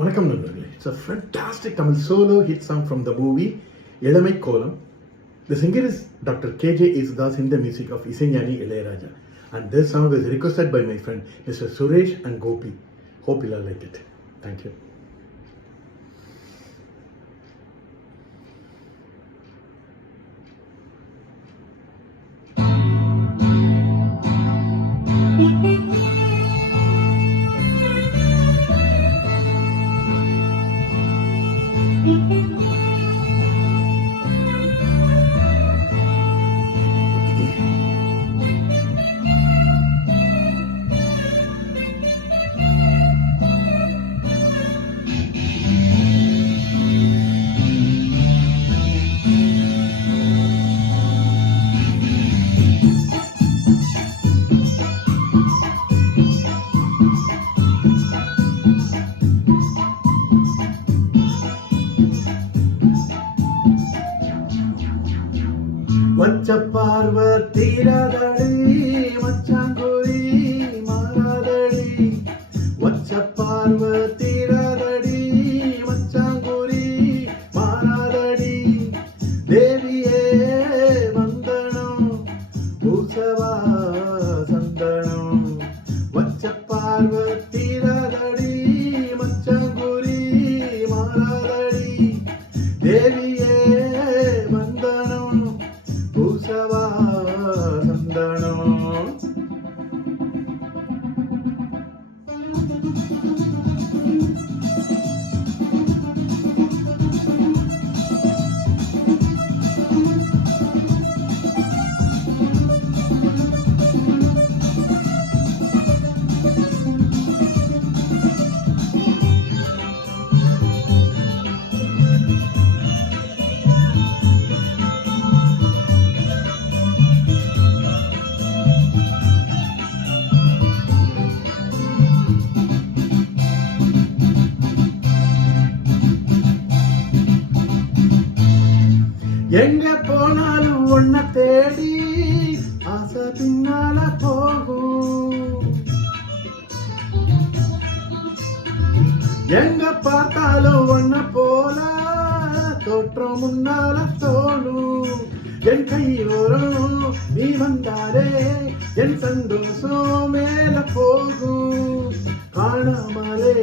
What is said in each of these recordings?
வணக்கம் நண்பர்களே. It's a fantastic Tamil solo hit song from the movie Elamai Kolam. The singer is Dr. K.J. Yesudas in the music of Isaignani Ilayaraja. And this song was requested by my friend Mr. Suresh and Gopi. Hope you'll like it. Thank you. வச்ச பார்வ தீராதடி மச்சாங்குடி மாறாதடி. வச்ச பார்வ தீராதடி மச்சாங்குடி மாறாதடி. தேவியே வந்தனம் பூசவா சந்தனம். வச்ச பார்வ தீராதடி மச்சாங்குடி மாறாதடி. தேவியே வந்தனம் பூசவா சந்தனம். எங்க போனாலும் ஒன்ன தேடி ஆசை பின்னால போகும். எங்க பார்த்தாலும் ஒன்ன போல தோற்றம் முன்னால தோணும். என் கையோரம் நீ வந்தாலே என் சந்தோஷம் மேல போகும். காணாமலே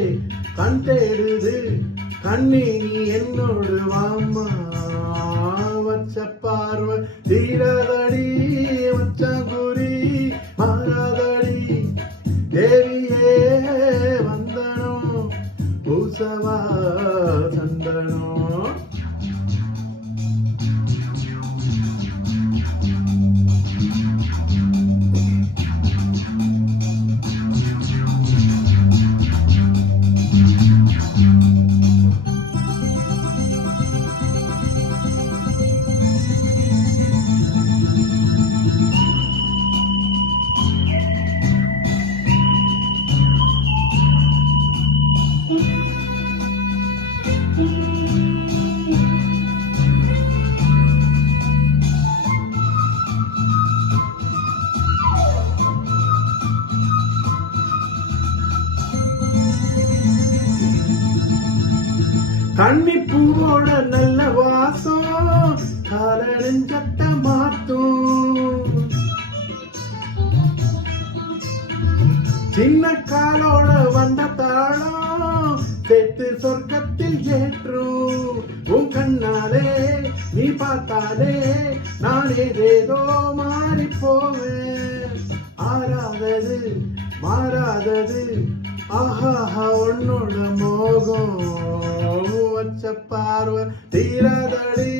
கண் தேடுது கண்ணி நீ என்னோடு வாமா. வச்ச பார்வ தீராதடி மச்சாங்குடி மாறாதடி. தேவியே வந்தனம் பூசவா சந்தனம். கன்னி பூவோட நல்ல வாசம் காலஞ்சட்ட மாத்தும். சின்ன காலோட வந்த தாளம் சேர்த்து சொர்க்கத்தில் ஏற்றும். உன் கண்ணாலே நீ பார்த்தாலே நான் ஏதேதோ மாறி போவேன். ஆறாதது மாறாதது ஆஹா உன்னோட மோகம். வச்ச பார்வ தீராதடி